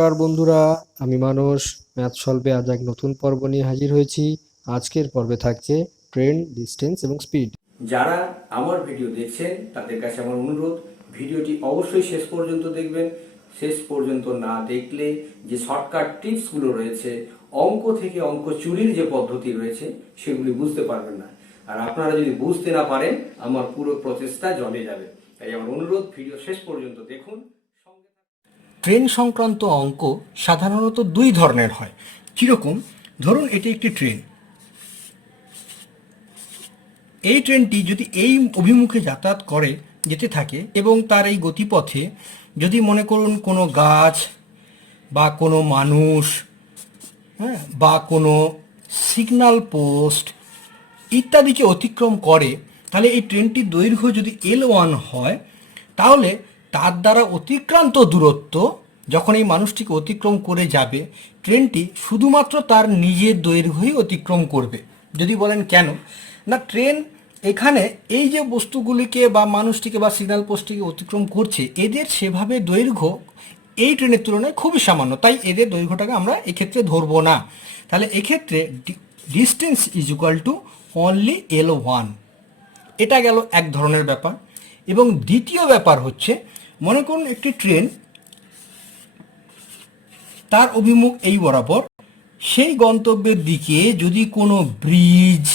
নমস্কার বন্ধুরা, আমি মানস ম্যাথ সলভে আজ এক নতুন পর্ব নিয়ে হাজির হয়েছি। আজকের পর্বে থাকছে ট্রেন, ডিস্টেন্স এবং স্পিড। যারা আমার ভিডিও দেখছেন তাদের কাছে আমার অনুরোধ, ভিডিওটি অবশ্যই শেষ পর্যন্ত দেখবেন। শেষ পর্যন্ত না দেখলে যে শর্টকাট টিপসগুলো রয়েছে, অঙ্ক থেকে অঙ্ক চুরির যে পদ্ধতি রয়েছে, সেগুলি বুঝতে পারবেন না। আর আপনারা যদি বুঝতে না পারেন, আমার পুরো প্রচেষ্টা জলে যাবে। তাই আমার অনুরোধ, ভিডিও শেষ পর্যন্ত দেখুন। ট্রেন সংক্রান্ত অঙ্ক সাধারণত দুই ধরনের হয়। কীরকম? ধরুন এটি একটি ট্রেন। এই ট্রেনটি যদি এই অভিমুখে যাতায়াত করে যেতে থাকে এবং তার এই গতিপথে যদি মনে করুন কোনো গাছ বা কোনো মানুষ, বা কোনো সিগন্যাল পোস্ট ইত্যাদিকে অতিক্রম করে, তাহলে এই ট্রেনটির দৈর্ঘ্য যদি L1 হয়, তাহলে তার দ্বারা অতিক্রান্ত দূরত্ব যখন এই মানুষটিকে অতিক্রম করে যাবে, ট্রেনটি শুধুমাত্র তার নিজের দৈর্ঘ্যই অতিক্রম করবে। যদি বলেন কেন, না ট্রেন এখানে এই যে বস্তুগুলিকে বা মানুষটিকে বা সিগন্যাল পোস্টটিকে অতিক্রম করছে, এদের সেভাবে দৈর্ঘ্য এই ট্রেনের তুলনায় খুবই সামান্য, তাই এদের দৈর্ঘ্যটাকে আমরা এক্ষেত্রে ধরবো না। তাহলে এক্ষেত্রে distance is equal two only L1। এটা গেল এক ধরনের ব্যাপার। এবং দ্বিতীয় ব্যাপার হচ্ছে, মনে করুন একটি ট্রেন, তার অভিমুখ এই বরাবর, সেই গন্তব্যের দিকে যদি কোনো ব্রিজ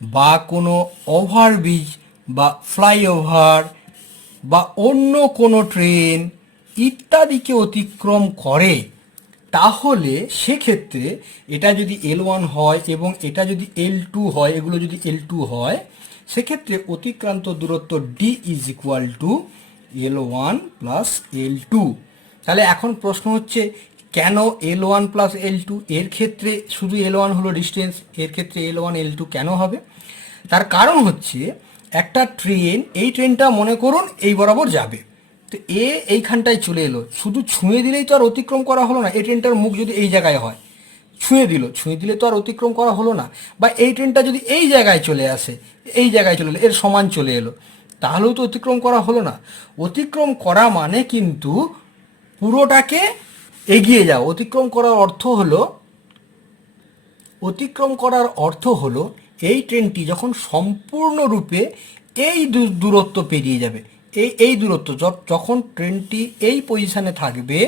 বা কোনো ওভারব্রিজ বা ফ্লাইওভার বা অন্য কোনো ট্রেন ইত্যাদিকে অতিক্রম করে, তাহলে সেক্ষেত্রে এটা যদি L1 হয় এবং এটা যদি L2 হয়, এগুলো যদি L2 হয়, সেক্ষেত্রে অতিক্রান্ত দূরত্ব D is equal two L1 plus L2। তাহলে এখন প্রশ্ন হচ্ছে, কেন L1 প্লাস L2? এর ক্ষেত্রে শুধু L1 হলো ডিস্টেন্স, এর ক্ষেত্রে L1 L2 কেন হবে? তার কারণ হচ্ছে, একটা ট্রেন, এই ট্রেনটা মনে করুন এই বরাবর যাবে, তো এইখানটায় চলে এলো, শুধু ছুঁয়ে দিলেই তো আর অতিক্রম করা হলো না। এই ট্রেনটার মুখ যদি এই জায়গায় হয়, ছুঁয়ে দিলে তো আর অতিক্রম করা হলো না। বা এই ট্রেনটা যদি এই জায়গায় চলে আসে, এই জায়গায় চলে এলো, এর সমান চলে এলো, তাহলেও তো অতিক্রম করা হলো না। অতিক্রম করা মানে কিন্তু পুরোটাকে এগিয়ে যাও। অতিক্রম করার অর্থ হলো এই ট্রেনটি যখন সম্পূর্ণরূপে এই দূরত্ব পেরিয়ে যাবে, এই দূরত্ব যখন ট্রেনটি এই পজিশানে থাকবে,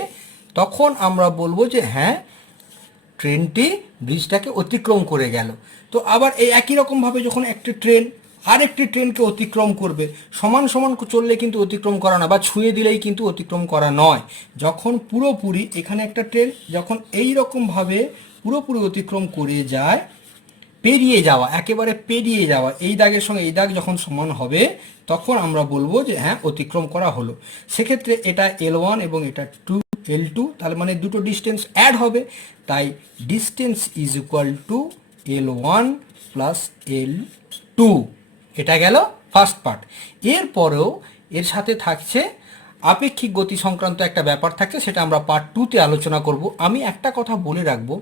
তখন আমরা বলবো যে হ্যাঁ, ট্রেনটি ব্রিজটাকে অতিক্রম করে গেল। তো আবার এই একই রকমভাবে যখন একটি ট্রেন আরেকটি ট্রেনকে অতিক্রম করবে, সমান সমান চললে কিন্তু অতিক্রম করা না, বা ছুঁয়ে দিলেই কিন্তু অতিক্রম করা নয়। যখন পুরোপুরি এখানে একটা ট্রেন যখন এই রকমভাবে পুরোপুরি অতিক্রম করে যায়, একেবারে পেরিয়ে যাওয়া, এই দাগের সঙ্গে এই দাগ যখন সমান হবে, তখন আমরা বলবো যে হ্যাঁ, অতিক্রম করা হলো। সেক্ষেত্রে এটা L1 এবং এটা L2, তার মানে দুটো ডিস্টেন্স অ্যাড হবে, তাই distance is equal two L1 plus L2। এটা গেল ফার্স্ট পার্ট। এরপরেও এর সাথে থাকছে আপেক্ষিক গতি সংক্রান্ত একটা ব্যাপার থাকছে, সেটা আমরা পার্ট 2তে আলোচনা করব। আমি একটা কথা বলে রাখবো,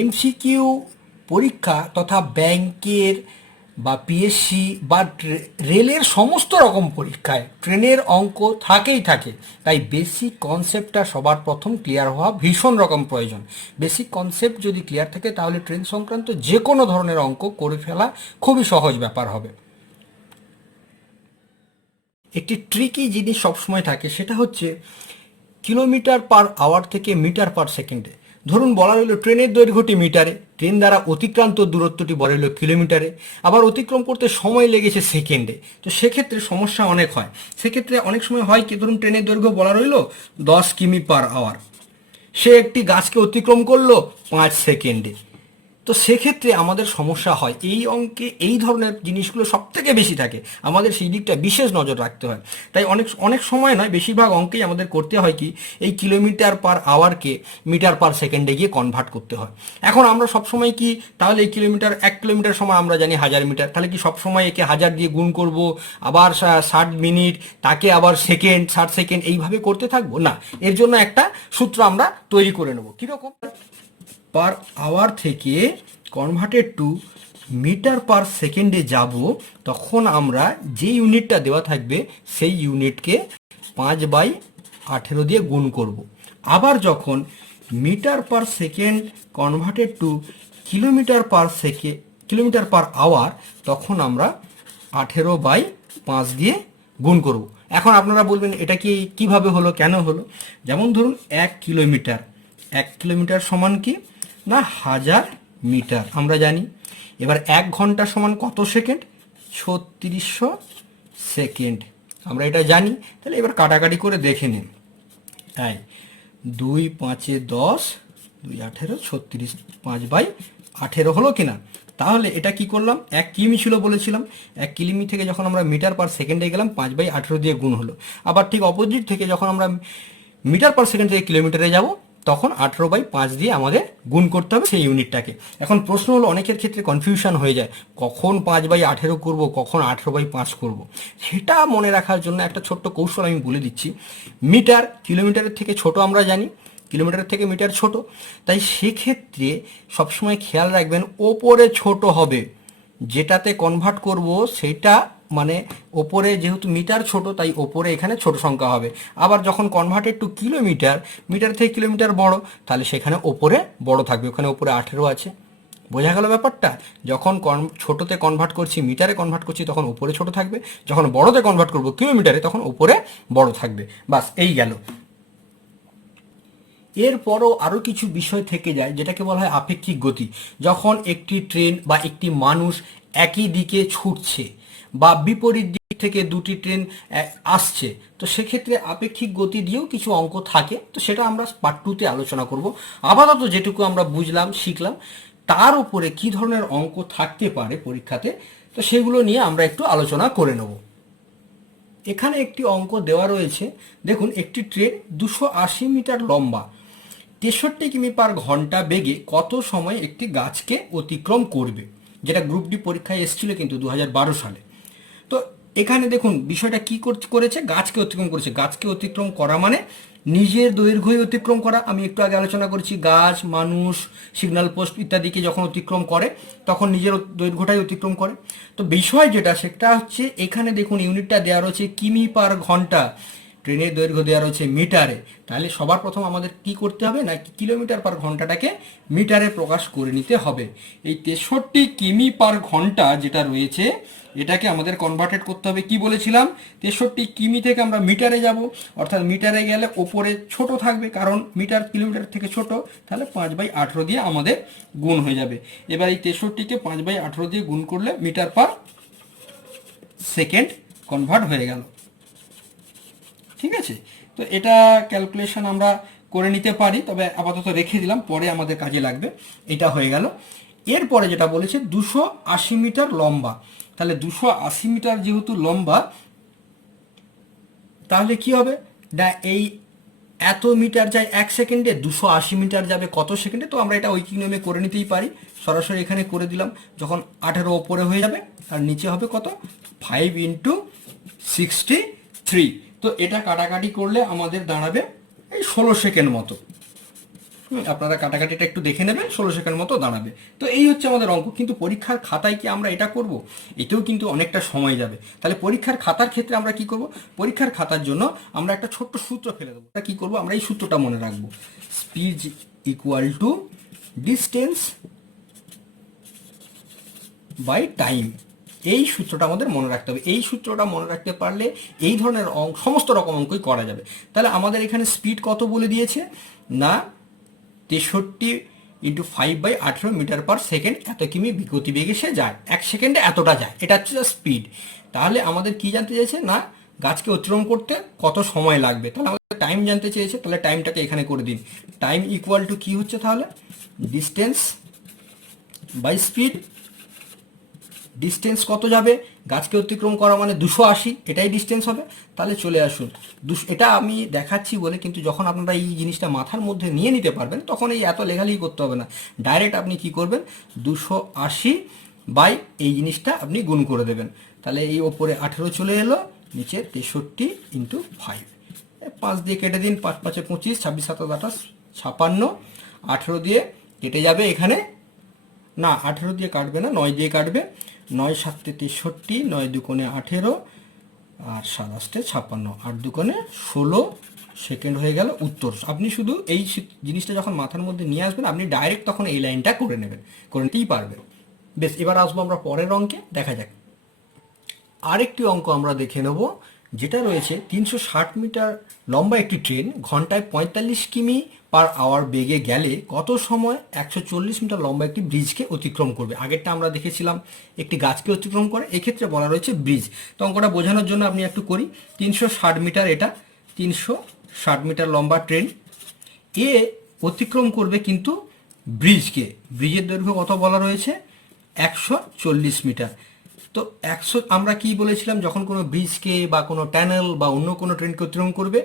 এমসিকিউ পরীক্ষা তথা ব্যাংকের বা পিএসসি বা রেলের সমস্ত রকম পরীক্ষায় ট্রেনের অঙ্ক থাকে, তাই বেসিক কনসেপ্টটা সবার প্রথম ক্লিয়ার হওয়া ভীষণ রকম প্রয়োজন। বেসিক কনসেপ্ট যদি ক্লিয়ার থাকে, তাহলে ট্রেন সংক্রান্ত যে কোনো ধরনের অঙ্ক করে ফেলা খুবই সহজ ব্যাপার হবে। একটি ট্রিকি জিনিস সবসময় থাকে, সেটা হচ্ছে কিলোমিটার পার আওয়ার থেকে মিটার পার সেকেন্ডে। ধরুন বলা রইল ট্রেনের দৈর্ঘ্যটি মিটারে, ট্রেন দ্বারা অতিক্রান্ত দূরত্বটি বলা রইল কিলোমিটারে, আবার অতিক্রম করতে সময় লেগেছে সেকেন্ডে। তো সেক্ষেত্রে সমস্যা অনেক হয়। সেক্ষেত্রে অনেক সময় হয় কি, ধরুন ট্রেনের দৈর্ঘ্য বলা রইল 10 কিমি পার আওয়ার, সে একটি গাছকে অতিক্রম করলো 5 সেকেন্ডে। তো সেক্ষেত্রে আমাদের সমস্যা হয়। এই অঙ্কে এই ধরনের জিনিসগুলো সব থেকে বেশি থাকে, আমাদের সেই দিকটা বিশেষ নজর রাখতে হয়। তাই অনেক সময় নয়, বেশিরভাগ অঙ্কেই আমাদের করতে হয় কি, এই কিলোমিটার পার আওয়ারকে মিটার পার সেকেন্ডে গিয়ে কনভার্ট করতে হয়। এখন আমরা সবসময় কি, তাহলে এই 1 কিলোমিটার সময় আমরা জানি 1000 মিটার, তাহলে কি সবসময় একে 1000 দিয়ে গুণ করব, আবার 60 মিনিট, তাকে আবার সেকেন্ড, 60 সেকেন্ড এইভাবে করতে থাকবো না। এর জন্য একটা সূত্র আমরা তৈরি করে নেব। কীরকম? পার আওয়ার থেকে কনভার্টেড টু মিটার পার সেকেন্ডে যাব, তখন আমরা যে ইউনিটটা দেওয়া থাকবে সেই ইউনিটকে 5/18 দিয়ে গুণ করব। আবার যখন metre per second converted to kilometre per hour, তখন আমরা 18/5 দিয়ে গুণ করব। এখন আপনারা বলবেন এটা কিভাবে হলো, কেন হলো? যেমন ধরুন 1 কিলোমিটার সমান কি না 1000 মিটার আমরা জানি। এবার 1 ঘন্টা সমান কত সেকেন্ড? 3600 সেকেন্ড আমরা এটা জানি। তাহলে এবার কাটাকাটি করে দেখে নিন। তাই 2 5 10, 2 18, 36, 5/18 হলো কিনা? তাহলে এটা কি করলাম, 1 কিমি ছিল বলেছিলাম, 1 কিমি থেকে যখন আমরা মিটার পার সেকেন্ডে গেলাম 5/18 দিয়ে গুণ হলো। আবার ঠিক অপোজিট থেকে যখন আমরা মিটার পার সেকেন্ড থেকে কিলোমিটারে যাব, তখন 18/5 দিয়ে আমাদের গুণ করতে হবে সেই ইউনিটটাকে। এখন প্রশ্ন হলো, অনেকের ক্ষেত্রে কনফিউশন হয়ে যায়, কখন 5/18 করব, কখন 18/5 করব। সেটা মনে রাখার জন্য একটা ছোট্ট কৌশল আমি বলে দিচ্ছি। মিটার কিলোমিটারের থেকে ছোট আমরা জানি, কিলোমিটারের থেকে মিটার ছোট, তাই সেক্ষেত্রে সবসময় খেয়াল রাখবেন ওপরে ছোট হবে, যেটাতে কনভার্ট করব সেটা মানে ওপরে যেহেতু মিটার ছোট, তাই ওপরে এখানে ছোট সংখ্যা হবে। আবার যখন কনভার্টেড টু কিলোমিটার, মিটার থেকে কিলোমিটার বড়, তাহলে সেখানে ওপরে বড় থাকবে, ওখানে ওপরে 18 আছে। বোঝা গেল ব্যাপারটা? যখন ছোটতে কনভার্ট করছি, মিটারে কনভার্ট করছি, তখন ওপরে ছোট থাকবে, যখন বড়তে কনভার্ট করব কিলোমিটারে, তখন ওপরে বড় থাকবে। বাস এই গেল। এরপরও আরও কিছু বিষয় থেকে যায়, যেটাকে বলা হয় আপেক্ষিক গতি। যখন একটি ট্রেন বা একটি মানুষ একই দিকে ছুটছে বা বিপরীত দিক থেকে দুটি ট্রেন আসছে, তো সেক্ষেত্রে আপেক্ষিক গতি দিয়েও কিছু অঙ্ক থাকে। তো সেটা আমরা পার্ট 2-তে আলোচনা করব। আপাতত যেটুকু আমরা বুঝলাম, শিখলাম, তার উপরে কি ধরনের অঙ্ক থাকতে পারে পরীক্ষাতে, তো সেগুলো নিয়ে আমরা একটু আলোচনা করে নেব। এখানে একটি অঙ্ক দেওয়া রয়েছে। দেখুন, একটি ট্রেন 280 মিটার লম্বা 63 কিমি পার ঘন্টা বেগে কত সময় একটি গাছকে অতিক্রম করবে, যেটা গ্রুপ ডি পরীক্ষায় এসেছিল কিন্তু 2012 সালে। তো এখানে দেখুন বিষয়টা কি করেছে, গাছকে অতিক্রম করেছে। গাছকে অতিক্রম করা মানে নিজের দৈর্ঘ্যই অতিক্রম করা। আমি একটু আগে আলোচনা করেছি, গাছ, মানুষ, সিগন্যাল পোস্ট ইত্যাদিকে যখন অতিক্রম করে তখন নিজের দৈর্ঘ্যটাই অতিক্রম করে। তো বিষয় যেটা সেটা হচ্ছে, এখানে দেখুন ইউনিটটা দেওয়া রয়েছে কিমি পার ঘন্টা, ট্রেনের দৈর্ঘ্য দেওয়া রয়েছে মিটারে। তাহলে সবার প্রথম আমাদের কি করতে হবে না, কিলোমিটার পার ঘন্টাটাকে মিটারে প্রকাশ করে নিতে হবে। এই 63 কিমি পার ঘন্টা যেটা রয়েছে, এটাকে আমাদের কনভার্টেড করতে হবে। কি বলেছিলাম, 63 কিমি থেকে আমরা মিটারে যাব, অর্থাৎ মিটারে গেলে ওপরে ছোট থাকবে, কারণ মিটার কিলোমিটার থেকে ছোট। তাহলে 5/18 দিয়ে আমাদের গুণ হয়ে যাবে। এবার এই 63কে 5/18 দিয়ে গুণ করলে মিটার পার সেকেন্ড কনভার্ট হয়ে গেল। ঠিক আছে, তো এটা ক্যালকুলেশন আমরা করে নিতে পারি, তবে আপাতত রেখে দিলাম, পরে আমাদের কাজে লাগবে। এটা হয়ে গেল। এরপরে যেটা বলেছে 280 মিটার লম্বা, তাহলে 280 মিটার যেহেতু লম্বা, তাহলে কি হবে না, এই এত মিটার যায় 1 সেকেন্ডে, 280 মিটার যাবে কত সেকেন্ডে? তো আমরা এটা ঐকিক নিয়মে করে নিতেই পারি, সরাসরি এখানে করে দিলাম। যখন 18 ওপরে হয়ে যাবে আর নিচে হবে কত, 5 × 63। তো এটা কাটাকাটি করলে আমাদের দাঁড়াবে এই 16 সেকেন্ড মতো। আপনারা কাটাকাটিটা একটু দেখে নেবেন, 16 সেকেন্ড মতো দাঁড়াবে। তো এই হচ্ছে আমাদের অঙ্ক। কিন্তু পরীক্ষার খাতায় কি আমরা এটা করব? এতেও কিন্তু অনেকটা সময় যাবে। তাহলে পরীক্ষার খাতার ক্ষেত্রে আমরা কি করব, পরীক্ষার খাতার জন্য আমরা একটা ছোট্ট সূত্র ফেলে দেবো। কি করব, আমরা এই সূত্রটা মনে রাখবো, speed equal to distance by time. এই সূত্রটা আমাদের মনে রাখতে হবে। এই সূত্রটা মনে রাখতে পারলে এই ধরনের সমস্ত রকম অঙ্কই করা যাবে। তাহলে আমাদের এখানে স্পিড কত বলে দিয়েছে না, 63 × 5/18 মিটার পার সেকেন্ড, এত কিমি গতিবেগে সে যায়, 1 সেকেন্ডে এতটা যায়, এটা হচ্ছে স্পিড। তাহলে আমাদের কি জানতে চাইছে না, গাছকে অতিক্রম করতে কত সময় লাগবে। তাহলে আমাদের টাইম জানতে চেয়েছে, তাহলে টাইমটাকে এখানে করে দিন। টাইম ইকুয়াল টু কি হচ্ছে তাহলে, ডিস্টেন্স বাই স্পিড। ডিস্টেন্স কত যাবে, গাছকে অতিক্রম করা মানে 280, এটাই ডিস্টেন্স হবে। তাহলে চলে আসুন, এটা আমি দেখাচ্ছি বলে, কিন্তু যখন আপনারা এই জিনিসটা মাথার মধ্যে নিয়ে নিতে পারবেন, তখন এই এত লেখালেখি করতে হবে না। ডাইরেক্ট আপনি কি করবেন, 280 বাই এই জিনিসটা আপনি গুণ করে দেবেন। তাহলে এই ওপরে 18 চলে এলো, নিচে 63 × 5, 5 দিয়ে কেটে দিন, 5 × 5 = 25, 26 × 7 = 28, 56, 18 দিয়ে কেটে যাবে এখানে, না 18 দিয়ে কাটবে না, 9 দিয়ে কাটবে, 9 × 7 = 63, 9 × 2 = 18, আর 7 × 8 = 56, 8 × 2 = 16, সেকেন্ড হয়ে গেল উত্তর। আপনি শুধু এই জিনিসটা যখন মাথার মধ্যে নিয়ে আসবেন, আপনি ডাইরেক্ট তখন এই লাইনটা করে নেবেন, করে নিতেই পারবেন। বেশ, এবার আসবো আমরা পরের অঙ্কে, দেখা যাক। আরেকটি অঙ্ক আমরা দেখে নেব, যেটা রয়েছে 360 মিটার লম্বা একটি ট্রেন ঘন্টায় 45 কিমি পার আওয়ার বেগে গেলে কত সময় 140 মিটার লম্বা একটি ব্রিজকে অতিক্রম করবে। আগেরটা আমরা দেখেছিলাম একটি গাছকে অতিক্রম করে, এক্ষেত্রে বলা রয়েছে ব্রিজ। তো অঙ্কটা বোঝানোর জন্য আপনি একটু করি। 360 মিটার, এটা 360 মিটার লম্বা ট্রেন, এ অতিক্রম করবে কিন্তু ব্রিজকে। ব্রিজের দৈর্ঘ্য কত বলা রয়েছে? 140 মিটার। তো 100 আমরা কি বলেছিলাম, যখন কোনো ব্রিজকে বা কোনো টানেল বা অন্য কোনো ট্রেনকে অতিক্রম করবে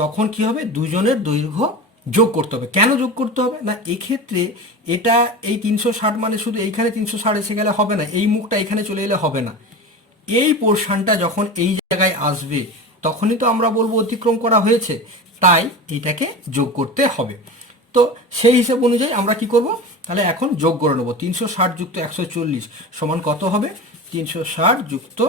তখন কি হবে, দুজনের দৈর্ঘ্য যোগ করতে হবে। কেন যোগ করতে হবে না, এক্ষেত্রে এটা এই 360 মানে শুধু এইখানে 360 এসে গেলে হবে না, এই মুখটা এখানে চলে এলে হবে না, এই পোর্শনটা যখন এই জায়গায় আসবে তখনই তো আমরা বলবো অতিক্রম করা হয়েছে, তাই এটাকে যোগ করতে হবে। তো সেই হিসাব অনুযায়ী আমরা কি করব, তাহলে এখন যোগ করে নেব। 360 যুক্ত 140 সমান কত হবে? 360 যুক্ত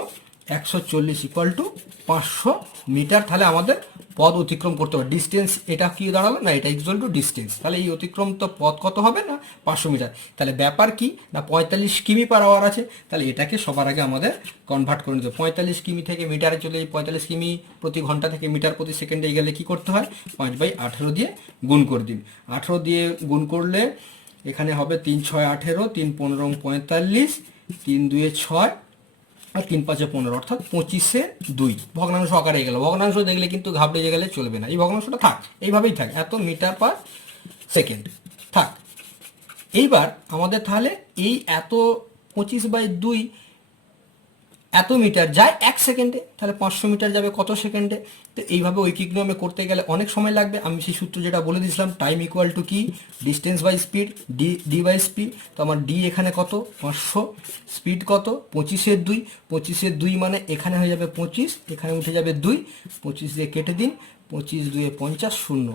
140 ইকুয়াল টু 500 মিটার। তাহলে আমাদের পথ অতিক্রম করতে হবে। ডিস্টেন্স এটা কি দাঁড়ালো না, এটা ইকুয়াল টু ডিস্টেন্স। তাহলে এই অতিক্রম তো পথ কত হবে না, 500 মিটার। তাহলে ব্যাপার কি না, 45 কিমি পার আওয়ার আছে, তাহলে এটাকে সবার আগে আমাদের কনভার্ট করে নিতে হবে। 45 কিমি থেকে মিটারে চলে, 45 কিমি প্রতি ঘন্টা থেকে মিটার প্রতি সেকেন্ডে গেলে কি করতে হয়, 5/18 দিয়ে গুণ করে দিন। 18 দিয়ে গুণ করলে এখানে হবে 3 6 18, 3 15 45, 3 2 6 আর 3 5 15, অর্থাৎ 25/2 ভগ্নাংশ আকারে গেল। ভগ্নাংশ দেখলে কিন্তু ঘাবড়ে গেলে চলবে না, এই ভগ্নাংশটা থাক, এইভাবেই থাক, এত মিটার পার সেকেন্ড থাক। এইবার আমাদের তাহলে এই এত 25/2 এত মিটার যায় 1 সেকেন্ডে, তাহলে 500 মিটার যাবে কত সেকেন্ডে। তো এইভাবে ঐকিক নিয়মে করতে গেলে অনেক সময় লাগবে। আমি সেই সূত্র যেটা বলে দিয়েছিলাম, টাইম ইকুয়াল টু কি, distance by speed, D by speed. তো আমার ডি এখানে কত 500, স্পিড কত 25/2, 25/2 মানে এখানে হয়ে যাবে 25, এখানে উঠে যাবে 2, 25 দিয়ে কেটে দিন, 25 2 50, 0,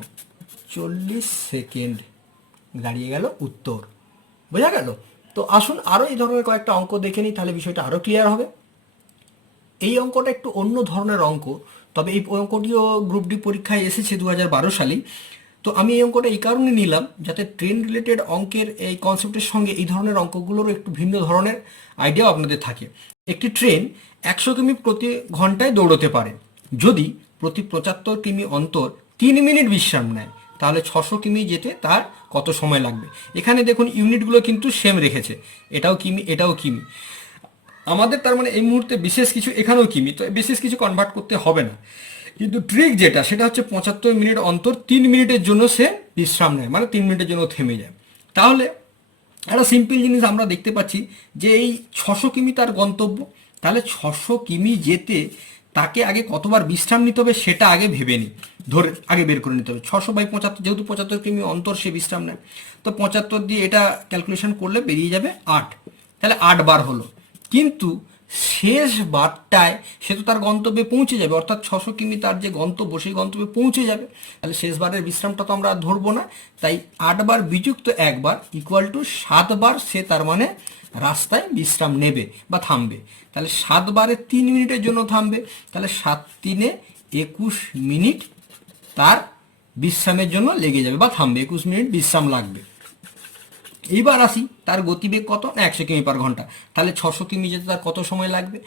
40 সেকেন্ড দাঁড়িয়ে গেল উত্তর। বোঝা গেল? তো আসুন আরও এই ধরনের কয়েকটা অঙ্ক দেখে নিই, তাহলে বিষয়টা আরও ক্লিয়ার হবে। এই অঙ্কটা একটু অন্য ধরনের অঙ্ক, তবে এই অঙ্কটিও গ্রুপ ডি পরীক্ষায় এসেছে 2012 সালেই। তো আমি এই অঙ্কটা এই কারণে নিলাম যাতে ট্রেন রিলেটেড অঙ্কের এই কনসেপ্টের সঙ্গে এই ধরনের অঙ্কগুলোরও একটু ভিন্ন ধরনের আইডিয়াও আপনাদের থাকে। একটি ট্রেন 100 কিমি প্রতি ঘন্টায় দৌড়তে পারে যদি প্রতি 75 কিমি অন্তর 3 মিনিট বিশ্রাম নেয়, তাহলে 600 কিমি যেতে তার কত সময় লাগবে। এখানে দেখুন ইউনিটগুলো কিন্তু সেম রেখেছে, এটাও কিমি এটাও কিমি। আমাদের তার মানে এই মুহূর্তে বিশেষ কিছু, এখানেও কিমি, তো বিশেষ কিছু কনভার্ট করতে হবে না। কিন্তু ট্রিক যেটা, সেটা হচ্ছে 75 মিনিট অন্তর 3 মিনিটের জন্য সে বিশ্রাম নেয়, মানে 3 মিনিটের জন্য থেমে যায়। তাহলে একটা সিম্পল জিনিস আমরা দেখতে পাচ্ছি যে এই 600 কিমি তার গন্তব্য, তাহলে 600 কিমি যেতে তাকে আগে কতবার বিশ্রাম নিতে হবে সেটা আগে ভেবে নিই, ধরে আগে বের করে নিতে হবে। 600/75, যেহেতু 75 কিমি অন্তর সে বিশ্রাম নেয়, তো 75 দিয়ে এটা ক্যালকুলেশন করলে বেরিয়ে যাবে 8, তাহলে 8 বার হলো। কিন্তু শেষ বারটায় সে তো তার গন্তব্যে পৌঁছে যাবে, অর্থাৎ 600 কিমি তার যে গন্তব্য সেই গন্তব্যে পৌঁছে যাবে, তাহলে শেষবারের বিশ্রামটা তো আমরা ধরবো না, তাই 8 বার বিযুক্ত 1 বার ইকুয়াল টু 7 বার সে তার মানে রাস্তায় বিশ্রাম নেবে বা থামবে। তাহলে 7 বারে 3 মিনিটের জন্য থামবে, তাহলে 7 3 21 মিনিট তার বিশ্রামের জন্য লেগে যাবে বা থামবে, 21 মিনিট বিশ্রাম লাগবে। এইবার আসি তার গতিবেগ কত না 100 কিমি পার ঘন্টা, তাহলে 600 কিমি যেতে তার কত সময় লাগবে।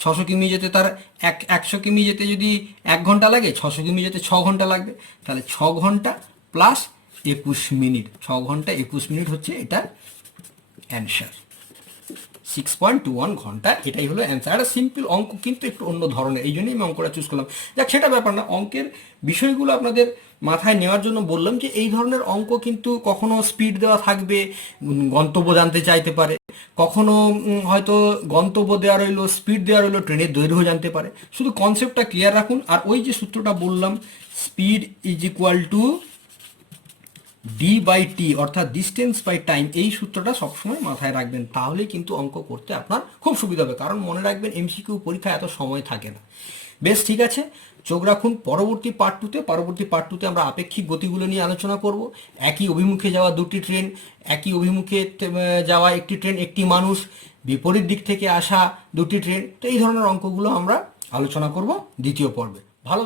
600 কিমি যেতে তার 100 কিমি যেতে যদি 1 ঘন্টা লাগে, 600 কিমি যেতে 6 ঘন্টা লাগবে, তাহলে 6 ঘন্টা প্লাস 21 মিনিট, 6 ঘন্টা 21 মিনিট হচ্ছে এটা অ্যান্সার। 6.21 ঘন্টা, এটাই হলো অ্যান্সার। একটা সিম্পল অঙ্ক কিন্তু একটু অন্য ধরনের, এই জন্যই আমি অঙ্কটা চুজ করলাম। যাক, সেটা ব্যাপার না, অঙ্কের বিষয়গুলো আপনাদের মাথায় নেওয়ার জন্য বললাম যে এই ধরনের অঙ্ক কিন্তু কখনো স্পিড দেওয়া থাকবে, গন্তব্য জানতে চাইতে পারে, কখনো হয়তো গন্তব্য দেওয়া রইলো, স্পিড দেওয়া রইলো, ট্রেনের দৈর্ঘ্য জানতে পারে। শুধু কনসেপ্টটা ক্লিয়ার রাখুন। আর ওই যে সূত্রটা বললাম, speed is equal to d by t, অর্থাৎ ডিস্টেন্স বাই টাইম, এই সূত্রটা সবসময় মাথায় রাখবেন, তাহলে কিন্তু অঙ্ক করতে আপনার খুব সুবিধা হবে। কারণ মনে রাখবেন এমসিকিউ পরীক্ষা এত সময় থাকে না। বেশ, ঠিক আছে, চোখ রাখুন পরবর্তী পার্ট টুতে আমরা আপেক্ষিক গতিগুলো নিয়ে আলোচনা করব। একই অভিমুখে যাওয়া দুটি ট্রেন, একই অভিমুখে যাওয়া একটি ট্রেন, একটি মানুষ, বিপরীত দিক থেকে আসা দুটি ট্রেন, তো এই ধরনের অঙ্কগুলো আমরা আলোচনা করব দ্বিতীয় পর্বে। ভালো